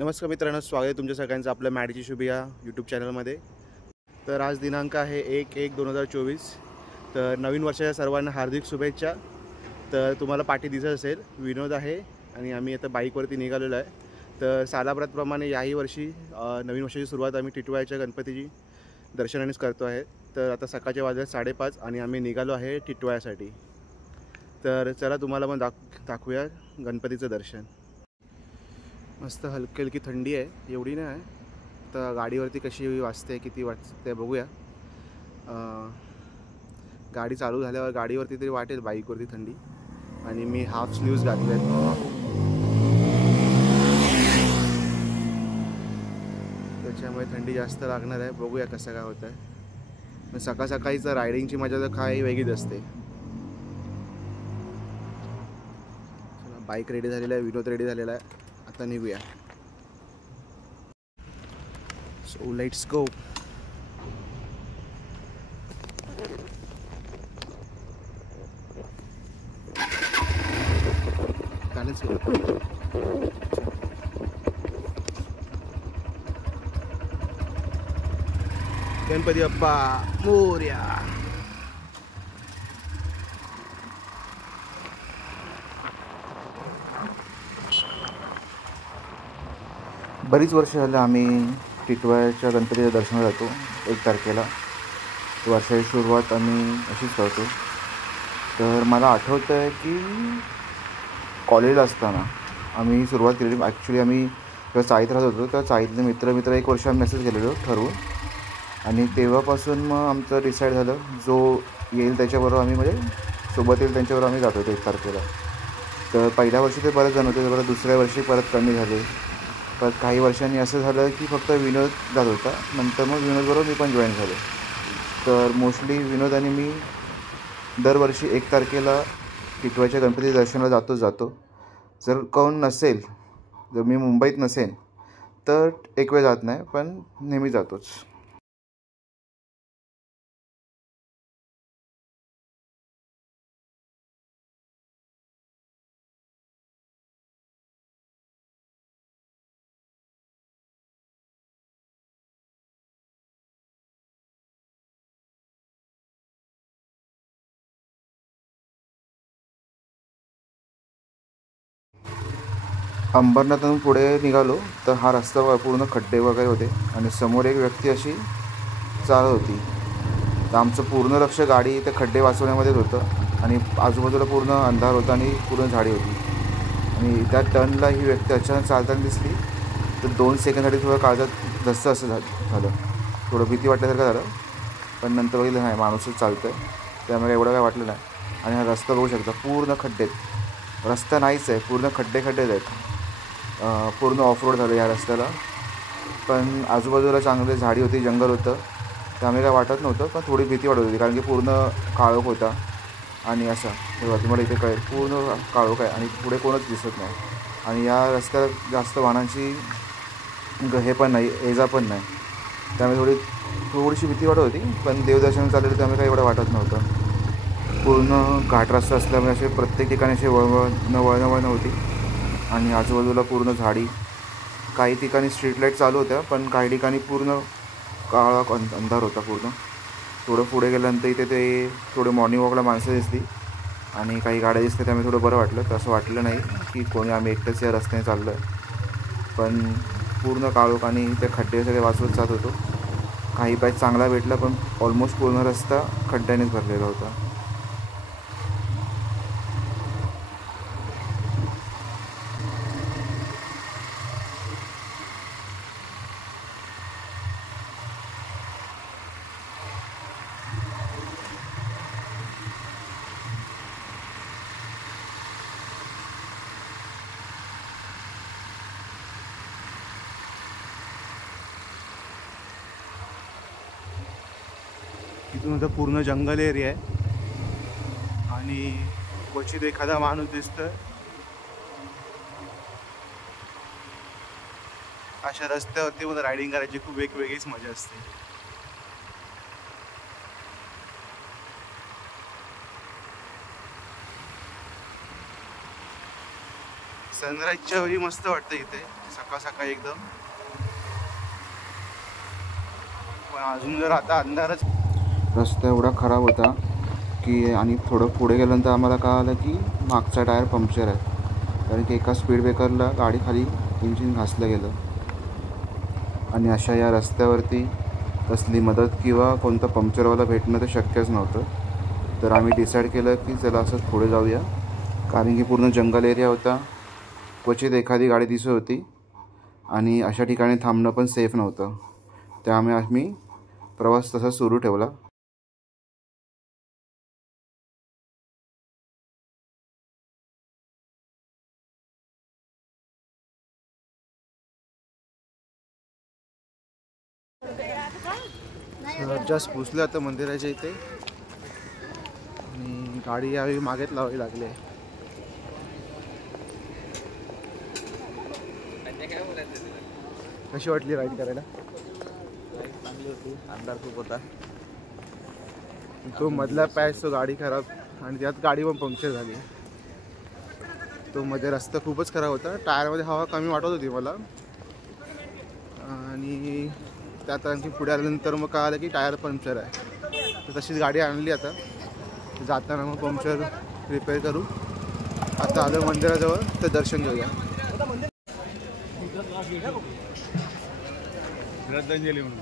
नमस्कार मित्रांनो, स्वागत आहे तुमच्या सगळ्यांचं आपल्या मॅडची शुभी या यूट्यूब चॅनलमध्ये। तर आज दिनांक आहे 1/1/2024। तर नवीन वर्षाच्या सर्वांना हार्दिक शुभेच्छा। तर तुम्हाला पाठी दिसत असेल विनोद आहे आणि आम्ही आता बाईकवरती निघालेलो आहे। तर सालाप्रमाणे याही वर्षी नवीन वर्षाची सुरुवात आम्ही टिटवाळ्याच्या गणपतीची दर्शनानेच करतो आहे। तर आता सकाळचे वाजले 5:30 आणि आम्ही निघालो आहे टिटवाळ्यासाठी। तर चला तुम्हाला पण दाखवूया गणपतीचं दर्शन। मस्त हलकी हलकी थंडी आहे, एवढी नाही आहे। तर गाडीवरती कशी वाजते, किती वाजते बघूया। गाडी चालू झाल्यावर गाडीवरती तरी वाटेल, बाईकवरती थंडी। आणि मी हाफ स्लीव्स घातले आहेत, त्याच्यामुळे थंडी जास्त लागणार आहे। बघूया कसं काय होतं आहे। पण सकाळ सकाळीच रायडिंगची मजा तर काही वेगळीच असते। चला, बाईक रेडी झालेला आहे, विनोद रेडी झालेला आहे, आता निघूया। So let's go. Ganpati Bappa Morya. बरीच वर्ष झालं आम्ही टिटवाळ्याच्या गणपतीच्या दर्शनाला जातो 1 तारखेला। वर्षाची सुरुवात आम्ही अशीच करतो। तर मला आठवतं आहे की कॉलेजला असताना आम्ही सुरुवात केलेली। ॲक्च्युली आम्ही जेव्हा चाळीत राहत होतो तेव्हा चाळीतले मित्र 1 वर्ष आम्ही मेसेज केलेलो ठरवून, आणि तेव्हापासून मग आमचं डिसाईड झालं जो येईल त्याच्याबरोबर आम्ही, म्हणजे सोबत येईल त्यांच्याबरोबर आम्ही जातो 1 तारखेला। तर पहिल्या वर्षी ते बरेच जण होते, परत दुसऱ्या वर्षी परत कमी झाले। परत काही वर्षांनी असं झालं की फक्त विनोद जात होता, नंतर मग विनोदबरोबर मी पण जॉईन झालो। तर मोस्टली विनोद आणि मी दरवर्षी 1 तारखेला टिटवाळ्याच्या गणपती दर्शनाला जातो। जर कोण नसेल, जर मी मुंबईत नसेन तर एक वेळ जात नाही, पण नेहमी जातोच। अंबरनाथहून पुढे निघालो तर हा रस्ता पूर्ण खड्डे वगैरे होते आणि समोर एक व्यक्ती अशी चालत होती। तर आमचं पूर्ण लक्ष गाडी ते खड्डे वाचवण्यामध्येच होतं आणि आजूबाजूला पूर्ण अंधार होता आणि पूर्ण झाडी होती। आणि त्या टर्नला ही व्यक्ती अचानक चालताना दिसली, तर 2 सेकंडसाठी थोडं काळजात धस्स असं झालं। थोडं भीती वाटल्यासारखं झालं, पण नंतर बघितलं नाही माणूसच चालतं आहे, त्यामुळे एवढं काय वाटलं नाही। आणि हा रस्ता बघू शकता, पूर्ण खड्डेत, रस्ता नाहीच आहे, पूर्ण खड्डेच आहेत। पूर्ण ऑफ रोड झालं या रस्त्याला, पण आजूबाजूला चांगले झाडी होती, जंगल होतं, त्यामुळे काय वाटत नव्हतं। पण थोडी भीती वाटत होती, कारण की पूर्ण काळोख होता। आणि असा तुम्हाला इथे कळेल, पूर्ण काळोख आहे आणि पुढे कोणच दिसत नाही। आणि या रस्त्याला जास्त वाहनांची हे पण नाही, एजा पण नाही, त्यामुळे थोडीशी भीती वाटत होती। पण देवदर्शन चाललेलं त्यामुळे काही एवढं वाटत नव्हतं। पूर्ण घाट रस्ता असल्यामुळे असे प्रत्येक ठिकाणी असे वळणवळण होती आणि आजूबाजूला पूर्ण झाडी। काही ठिकाणी स्ट्रीट लाईट चालू होत्या, पण काही ठिकाणी पूर्ण काळा अंधार होता पूर्ण। थोडं पुढे गेल्यानंतर इथे ते थोडे मॉर्निंग वॉकला माणसं दिसली आणि काही गाड्या दिसल्या, त्यामुळे थोडं बरं वाटलं। तर असं वाटलं नाही की कोणी आम्ही एकटंच या रस्त्याने चाललो आहे, पण पूर्ण काळोख आणि ते खड्डे सगळे वाचवत जात होतो। काही पॅच चांगला भेटला, पण ऑलमोस्ट पूर्ण रस्ता खड्ड्यानेच भरलेला होता। इथून आता पूर्ण जंगल एरिया आहे आणि क्वचित एखादा माणूस दिसतोय। अशा रस्त्यावरती मला रायडिंग करायची खूप वेगळीच मजा असते। सनराईजच्या वेळी मस्त वाटतं इथे सकाळ सकाळी एकदम. पण अजून जर आता अंधारच. रस्ता एवढा खराब होता की आणि थोडं पुढे गेल्यानंतर आम्हाला कळालं की मागचा टायर पंक्चर आहे, कारण की एका स्पीड ब्रेकरला गाडी खाली इंजिन घासलं गेलं. आणि अशा या रस्त्यावरती कसली मदत किंवा कोणतं पंक्चरवाला भेटणं तर शक्यच नव्हतं. तर आम्ही डिसाईड केलं की चला असंच पुढे जाऊया, कारण की पूर्ण जंगल एरिया होता, क्वचित एखादी गाडी दिसत होती आणि अशा ठिकाणी थांबणं पण सेफ नव्हतं. त्यामुळे आम्ही प्रवास तसा सुरू ठेवला. जस्ट पोचलो आता मंदिराच्या इथे आणि गाडी यावी मागेच लावावी लागली आहे. कशी वाटली राईड करायला? चांगली होती, अंधार खूप होता. तो मधला पॅच तो गाडी खराब आणि त्यात गाडी पण पंक्चर झाली. तो मध्ये रस्ता खूपच खराब होता, टायरमध्ये हवा कमी वाटत होती मला. आणि त्यात आणखी पुढे आल्यानंतर मग कळालं की टायर पंक्चर आहे. तर तशीच गाडी आणली आता, जाताना मग पंक्चर रिपेअर करू. आता आलं मंदिराजवळ तर दर्शन घेऊया. श्रद्धांजली म्हणून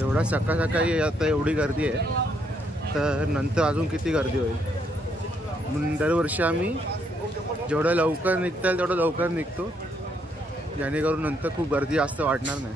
एवढा सकाळ सकाळी आता एवढी गर्दी आहे, तर नंतर अजून किती गर्दी होईल. म्हणून दरवर्षी आम्ही जेवढं लवकर निघता येईल तेवढं लवकर निघतो, जेणेकरून नंतर खूप गर्दी जास्त वाढणार नाही.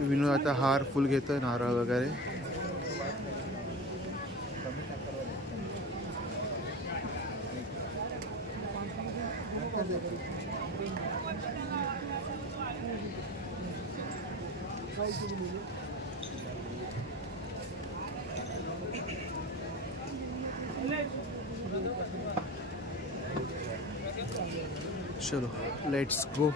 विनोद आता हार फुल घेतोय, नारळ वगैरे. चलो लेट्स गो.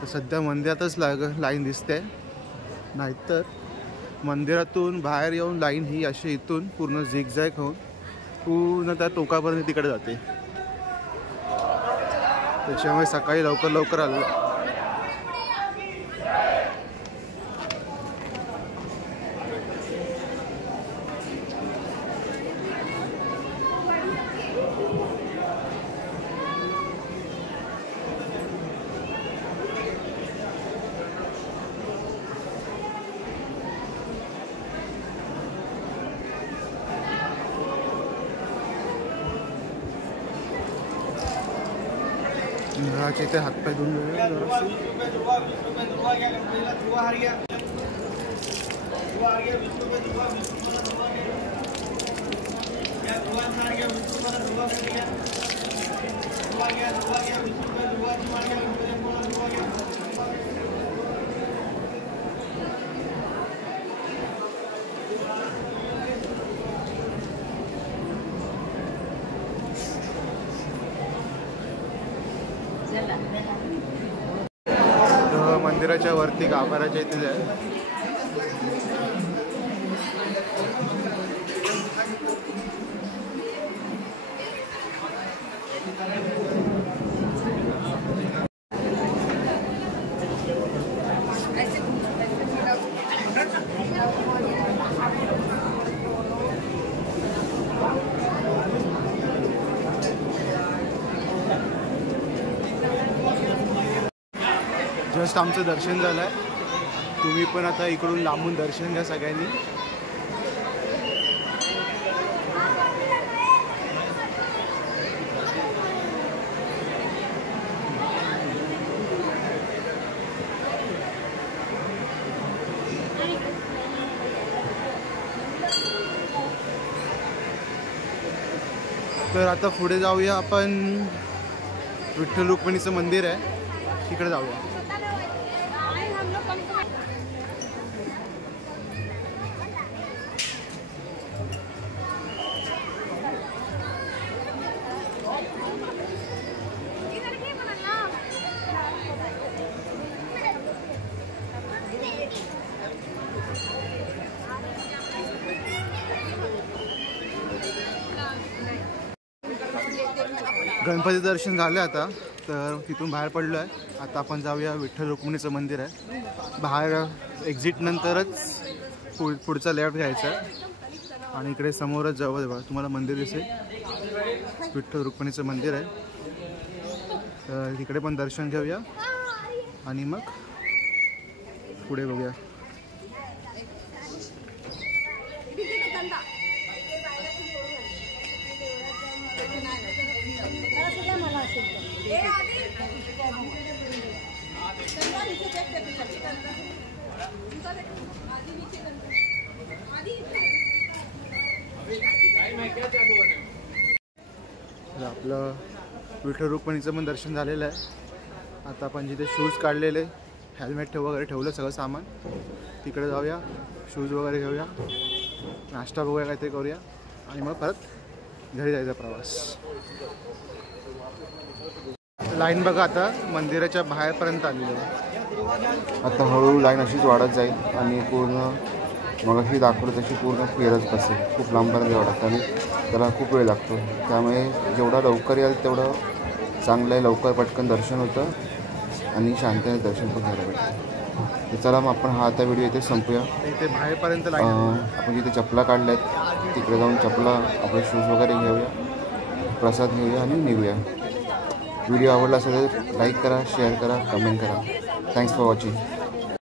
तर सध्या मंदिरातच लाईन दिसते, नाहीतर मंदिरातून बाहेर येऊन लाईन ही अशी इथून पूर्ण झिगझॅग होऊन पूर्ण त्या टोकापर्यंत तिकडे जाते. त्याच्यामुळे सकाळी लवकर लवकर आलो. नळाचे इथे हातपाय धुवून घेऊया. मंदिराच्या वरती गाभाऱ्याच्या इथे आहे. जस्ट आमचं दर्शन झालं आहे तुम्ही पण आता इकडून लांबून दर्शन घ्या सगळ्यांनी. तर आता पुढे जाऊया आपण. विठ्ठल रुक्मिणीचं मंदिर आहे, तिकडे जाऊया. गणपती दर्शन झालं आता, तर तिथून बाहेर पडलो आहे. आता आपण जाऊया. विठ्ठल रुक्मिणीचं मंदिर आहे. बाहेर एक्झिट नंतरच पुढचा लेफ्ट घ्यायचा आहे आणि इकडे समोरच जवळ बघा तुम्हाला मंदिर दिसेल. विठ्ठल रुक्मिणीचं मंदिर आहे. तर तिकडे पण दर्शन घेऊया आणि मग पुढे बघूया. आपलं विठ्ठल रुक्मिणीचं पण दर्शन झालेलं आहे. आता आपण जिथे शूज काढलेले, हेल्मेट वगैरे ठेवलं सगळं सामान, तिकडे जाऊया. शूज वगैरे घेऊया, नाश्ता बघूया काहीतरी करूया आणि मग परत घरी जायचा प्रवास. लाईन बघा आता मंदिराच्या बाहेरपर्यंत आलेली आहे. आता हळूहळू लाईन अशीच वाढत जाईल आणि पूर्ण मगाशी दाखवलं तशी पूर्ण फिरत बसेल. खूप लांबपर्यंत वाढत आणि त्याला खूप वेळ लागतो. त्यामुळे जेवढा लवकर याल तेवढं चांगलं आहे. लवकर पटकन दर्शन होतं आणि शांतीने दर्शन पण घ्यायला भेटतं. तर चला मग आपण हा आता व्हिडिओ इथे संपूया. इथे बाहेरपर्यंत लाईन आपण जिथे चपला काढल्या आहेत तिकडे जाऊन चपला आपले शूज वगैरे घेऊया, प्रसाद घेऊया आणि निघूया. व्हिडिओ आवडला असेल तर लाईक करा, शेअर करा, कमेंट करा. Thanks for watching.